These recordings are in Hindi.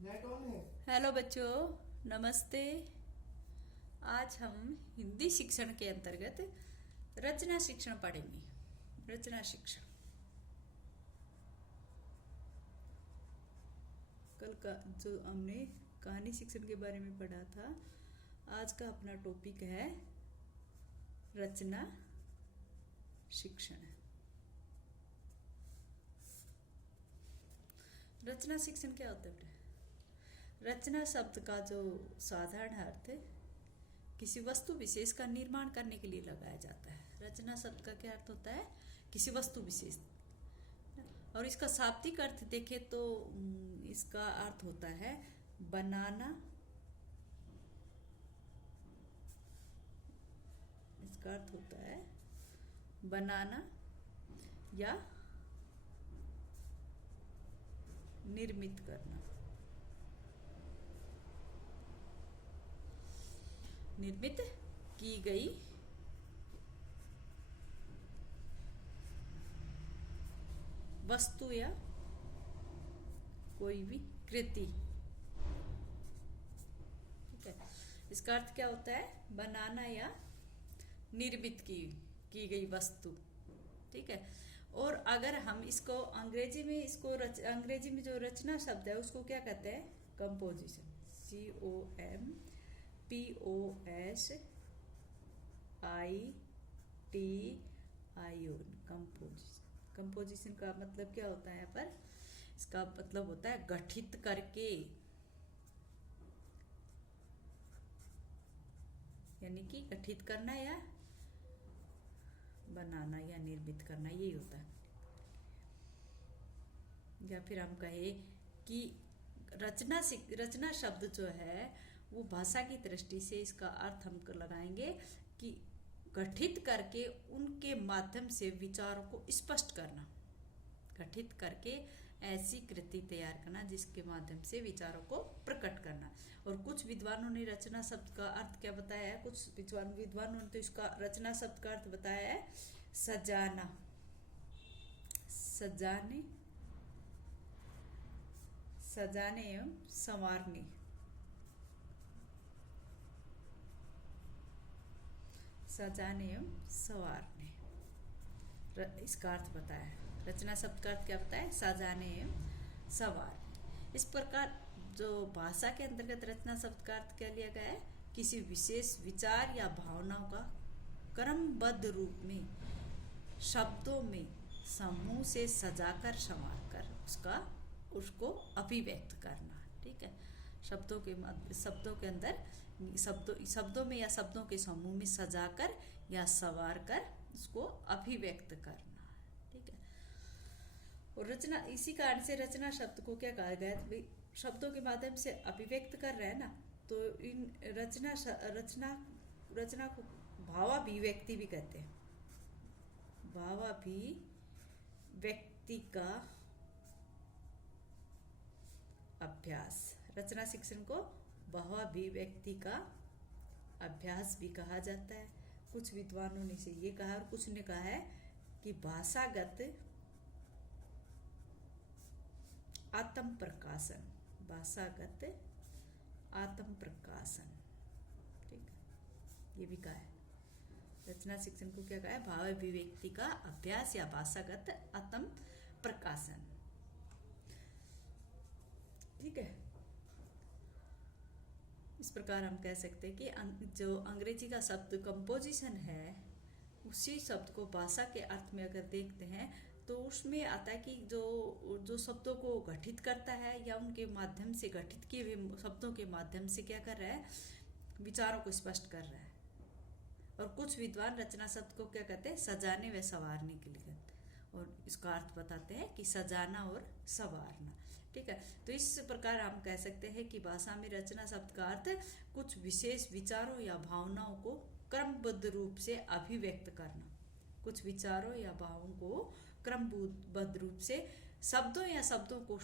नेट ऑन है। हेलो बच्चों, नमस्ते। आज हम हिंदी शिक्षण के अंतर्गत रचना शिक्षण पढ़ेंगे। रचना शिक्षण कल का जो हमने कहानी शिक्षण के बारे में पढ़ा था, आज का अपना टॉपिक है रचना शिक्षण। रचना शिक्षण क्या होता है? रचना शब्द का जो साधारण अर्थ है, किसी वस्तु विशेष का निर्माण करने के लिए लगाया जाता है। रचना शब्द का क्या अर्थ होता है? किसी वस्तु विशेष। और इसका शाब्दिक अर्थ देखें तो इसका अर्थ होता है बनाना। इसका अर्थ होता है बनाना या निर्मित करना। निर्मित की गई वस्तु या कोई भी कृति। ठीक है, इसका अर्थ क्या होता है? बनाना या निर्मित की गई वस्तु। ठीक है, और अगर हम इसको अंग्रेजी में अंग्रेजी में जो रचना शब्द है उसको क्या कहते हैं? कंपोजिशन। COMPOSITION। कंपोजिशन। कंपोजिशन का मतलब क्या होता है? यहाँ पर इसका मतलब होता है गठित करके, यानी कि गठित करना या बनाना या निर्मित करना, यही होता है। या फिर हम कहे कि रचना शब्द जो है वो भाषा की दृष्टि से इसका अर्थ हम लगाएंगे कि गठित करके उनके माध्यम से विचारों को स्पष्ट करना। गठित करके ऐसी कृति तैयार करना जिसके माध्यम से विचारों को प्रकट करना। और कुछ विद्वानों ने रचना शब्द का अर्थ क्या बताया है? कुछ विद्वानों ने तो इसका रचना शब्द का अर्थ बताया है सजाना। सजाने एवं संवारने। सजाने एवं संवारने, इसका अर्थ बताया है। रचना शब्द का अर्थ क्या बताया? सजाने एवं संवारने। इस प्रकार जो भाषा के अंतर्गत रचना शब्द का अर्थ क्या लिया गया है? किसी विशेष विचार या भावनाओं का क्रमबद्ध रूप में शब्दों में समूह से सजाकर संवारकर उसको अभिव्यक्त करना। ठीक है, शब्दों के अंदर शब्दों में या शब्दों के समूह में सजाकर या संवार कर उसको अभिव्यक्त करना। ठीक है, और रचना, इसी कारण से रचना शब्द को क्या कहा गया? भाई शब्दों के माध्यम से अभिव्यक्त कर रहे हैं ना, तो इन रचना को भावाभिव्यक्ति भी कहते हैं। भावाभिव्यक्ति का अभ्यास। रचना शिक्षण को भावाभिव्यक्ति का अभ्यास भी कहा जाता है। कुछ विद्वानों ने से ये कहा और कुछ ने कहा है कि भाषागत आत्म प्रकाशन। भाषागत आत्म प्रकाशन। ठीक है, ये भी कहा है। रचना शिक्षण को क्या कहा है? भावाभिव्यक्ति का अभ्यास या भाषागत आत्म प्रकाशन। ठीक है, इस प्रकार हम कह सकते हैं कि जो अंग्रेजी का शब्द कंपोजिशन है, उसी शब्द को भाषा के अर्थ में अगर देखते हैं तो उसमें आता है कि जो शब्दों को गठित करता है या उनके माध्यम से गठित किए हुए शब्दों के माध्यम से क्या कर रहा है? विचारों को स्पष्ट कर रहा है। और कुछ विद्वान रचना शब्द को क्या कहते हैं? सजाने व संवारने के लिए कहते हैं, और इसका अर्थ बताते हैं कि सजाना और संवारना। ठीक है, तो इस प्रकार हम कह सकते हैं कि भाषा में रचना शब्द का अर्थ कुछ विशेष विचारों या भावनाओं को क्रमबद्ध रूप से अभिव्यक्त करना। कुछ विचारों या भावों को क्रमबद्ध रूप से शब्दों को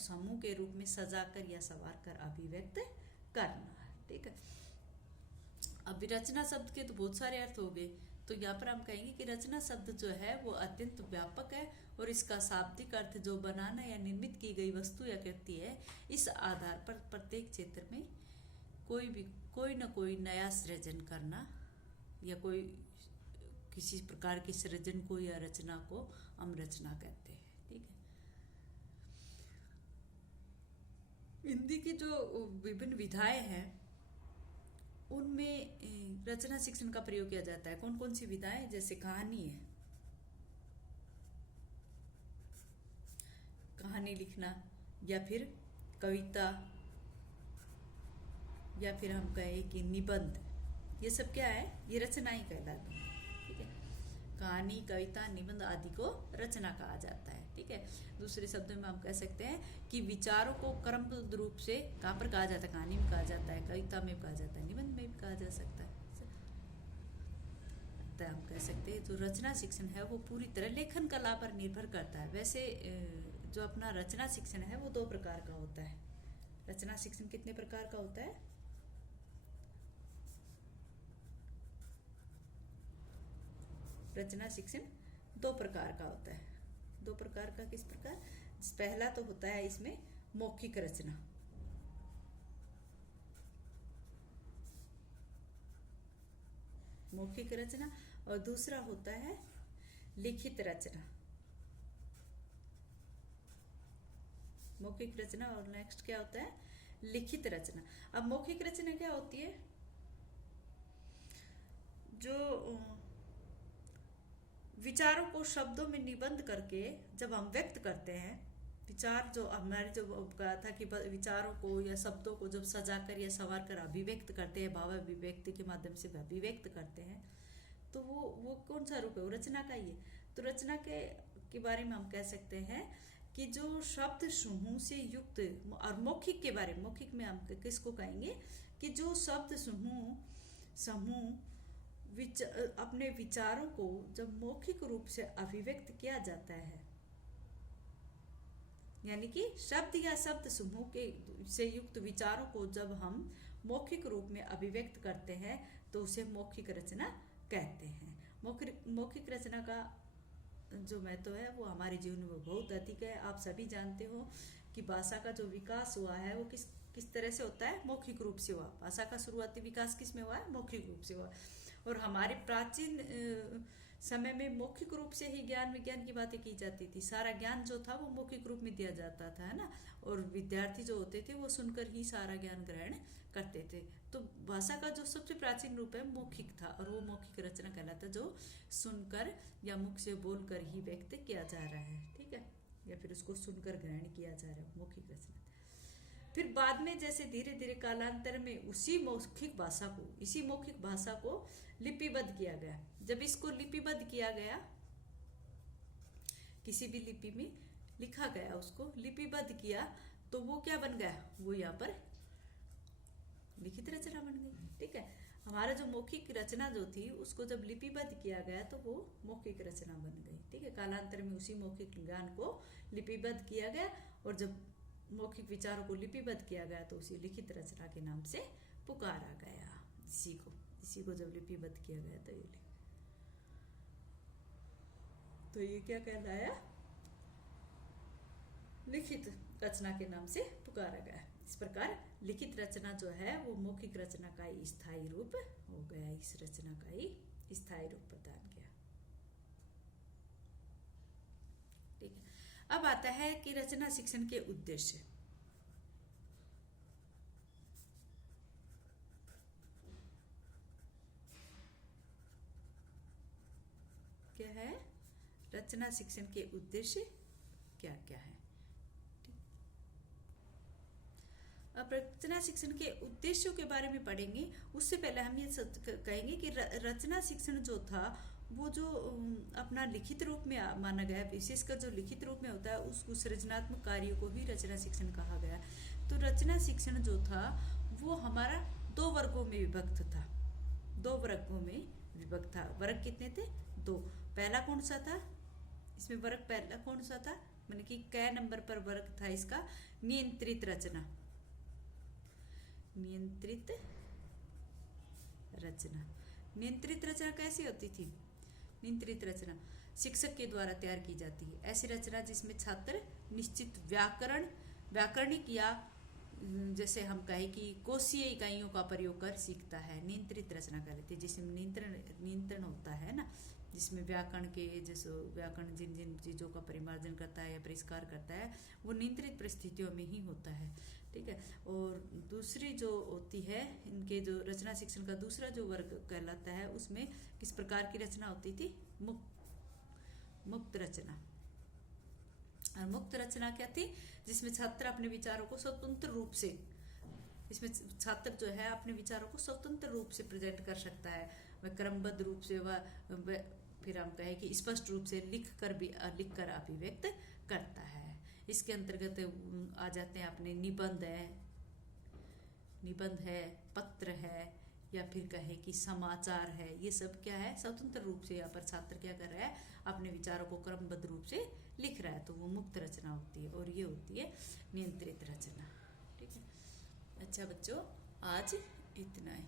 समूह के रूप में सजाकर या संवार कर अभिव्यक्त करना। ठीक है, अब रचना शब्द के तो बहुत सारे अर्थ हो गए, तो यहाँ पर हम कहेंगे कि रचना शब्द जो है वो अत्यंत व्यापक है और इसका शाब्दिक अर्थ जो बनाना या निर्मित की गई वस्तु या कृति है, इस आधार पर प्रत्येक क्षेत्र में कोई न कोई नया सृजन करना या कोई किसी प्रकार की सृजन को या रचना को हम रचना कहते हैं। ठीक है। हिंदी की जो विभिन्न विधाएं हैं उनमें रचना शिक्षण का प्रयोग किया जाता है। कौन कौन सी विधाएं? जैसे कहानी है, कहानी लिखना, या फिर कविता, या फिर हम कहें कि निबंध, ये सब क्या है? ये रचना ही कहलाते हैं। ठीक है। कहानी, कविता, निबंध आदि को रचना कहा जाता है। ठीक है। दूसरे शब्दों में हम कह सकते हैं कि विचारों को क्रमबद्ध रूप से कहाँ पर कहा जाता है? कहानी में कहा जाता है, कविता में कहा जाता है, निबंध में भी कहा जा सकता है। तो हम कह सकते हैं जो रचना शिक्षण है वो पूरी तरह लेखन कला पर निर्भर करता है। वैसे जो अपना रचना शिक्षण है वो 2 प्रकार का होता है। रचना शिक्षण कितने प्रकार का होता है? रचना शिक्षण 2 प्रकार का होता है। 2 प्रकार का किस प्रकार? पहला तो होता है इसमें मौखिक रचना, मौखिक रचना, और दूसरा होता है लिखित रचना। मौखिक रचना और नेक्स्ट क्या होता है? लिखित रचना। अब मौखिक रचना क्या होती है? जो विचारों को शब्दों में निबंध करके जब हम व्यक्त करते हैं, विचार जो हमारे जो कहा था कि विचारों को या शब्दों को जब सजाकर या संवार कर अभिव्यक्त करते हैं, भाव अभिव्यक्ति के माध्यम से अभिव्यक्त करते हैं, तो वो कौन सा रूप है? वो रचना का ही है। तो रचना के बारे में हम कह सकते हैं कि जो शब्द समूह से युक्त, और मौखिक के बारे में, मौखिक में हम किसको कहेंगे कि जो शब्द समूह अपने विचारों को जब मौखिक रूप से अभिव्यक्त किया जाता है, यानी कि शब्द या शब्द समूह के से युक्त विचारों को जब हम मौखिक रूप में अभिव्यक्त करते हैं तो उसे मौखिक रचना कहते हैं। मौखिक रचना का जो महत्व है वो हमारे जीवन में बहुत अधिक है। आप सभी जानते हो कि भाषा का जो विकास हुआ है वो किस तरह से होता है? मौखिक रूप से हुआ। भाषा का शुरुआती विकास किस में हुआ है? मौखिक रूप से हुआ। और हमारे प्राचीन समय में मौखिक रूप से ही ज्ञान विज्ञान की बातें की जाती थी। सारा ज्ञान जो था वो मौखिक रूप में दिया जाता था, है ना। और विद्यार्थी जो होते थे वो सुनकर ही सारा ज्ञान ग्रहण करते थे। तो भाषा का जो सबसे प्राचीन रूप है मौखिक था, और वो मौखिक रचना कहलाता है, जो सुनकर या मुख से बोलकर ही व्यक्त किया जा रहा है। ठीक है। या फिर उसको सुनकर ग्रहण किया जा रहा है, मौखिक रचना। फिर बाद में जैसे धीरे धीरे कालांतर में इसी मौखिक भाषा को लिपिबद्ध किया गया। जब इसको लिपिबद्ध किया गया, किसी भी लिपि में लिखा गया, उसको लिपिबद्ध किया, तो वो क्या बन गया? वो यहाँ पर लिखित रचना बन गई। ठीक है। हमारा जो मौखिक रचना जो थी उसको जब लिपिबद्ध किया गया तो वो मौखिक रचना बन गई। ठीक है। कालांतर में उसी मौखिक ज्ञान को लिपिबद्ध किया गया, और जब मौखिक विचारों को लिपिबद्ध किया गया तो उसी लिखित रचना के नाम से पुकारा गया। इसी को जब लिपिबद्ध किया गया तो ये क्या कहलाया? लिखित रचना के नाम से पुकारा गया। इस प्रकार लिखित रचना जो है वो मौखिक रचना का ही स्थायी रूप हो गया। इस रचना का ही स्थायी रूप प्रदान किया। ठीक है। अब आता है कि रचना शिक्षण के उद्देश्य क्या है? रचना शिक्षण के उद्देश्य क्या क्या है? अब रचना शिक्षण के उद्देश्यों के बारे में पढ़ेंगे। उससे पहले हम ये कहेंगे कि रचना शिक्षण जो था वो जो अपना लिखित रूप में माना गया, विशेषकर जो लिखित रूप में होता है उसको सृजनात्मक कार्यों को भी रचना शिक्षण कहा गया। तो रचना शिक्षण जो था वो हमारा 2 वर्गों में विभक्त था। 2 वर्गों में विभक्त था। वर्ग कितने थे? 2। पहला कौन सा था? इसमें वर्ग पहला कौन सा था? माने कि कै नंबर पर वर्ग था इसका? नियंत्रित रचना। नियंत्रित रचना। नियंत्रित रचना कैसी होती थी? नियंत्रित रचना शिक्षक के द्वारा तैयार की जाती है। ऐसी रचना जिसमें छात्र निश्चित व्याकरणिक या जैसे हम कहें कि कोशीय इकाइयों का प्रयोग कर सीखता है, नियंत्रित रचना कहलाती है। जिसमें नियंत्रण होता है ना, जिसमें व्याकरण के जैसे व्याकरण जिन जिन चीज़ों का परिमार्जन करता है या परिष्कार करता है वो नियंत्रित परिस्थितियों में ही होता है। ठीक है। और दूसरी जो होती है इनके जो रचना शिक्षण का दूसरा जो वर्ग कहलाता है, उसमें किस प्रकार की रचना होती थी? मुक्त रचना। और मुक्त रचना क्या थी? जिसमें छात्र अपने विचारों को स्वतंत्र रूप से, इसमें छात्र जो है अपने विचारों को स्वतंत्र रूप से प्रेजेंट कर सकता है, वह क्रमबद्ध रूप से वह फिर हम कहें कि स्पष्ट रूप से लिख कर अभिव्यक्त करता है। इसके अंतर्गत आ जाते हैं अपने निबंध है, पत्र है, या फिर कहे कि समाचार है। ये सब क्या है? स्वतंत्र रूप से यहाँ पर छात्र क्या कर रहा है? अपने विचारों को क्रमबद्ध रूप से लिख रहा है, तो वो मुक्त रचना होती है। और ये होती है नियंत्रित रचना। ठीक है। अच्छा बच्चों, आज इतना ही।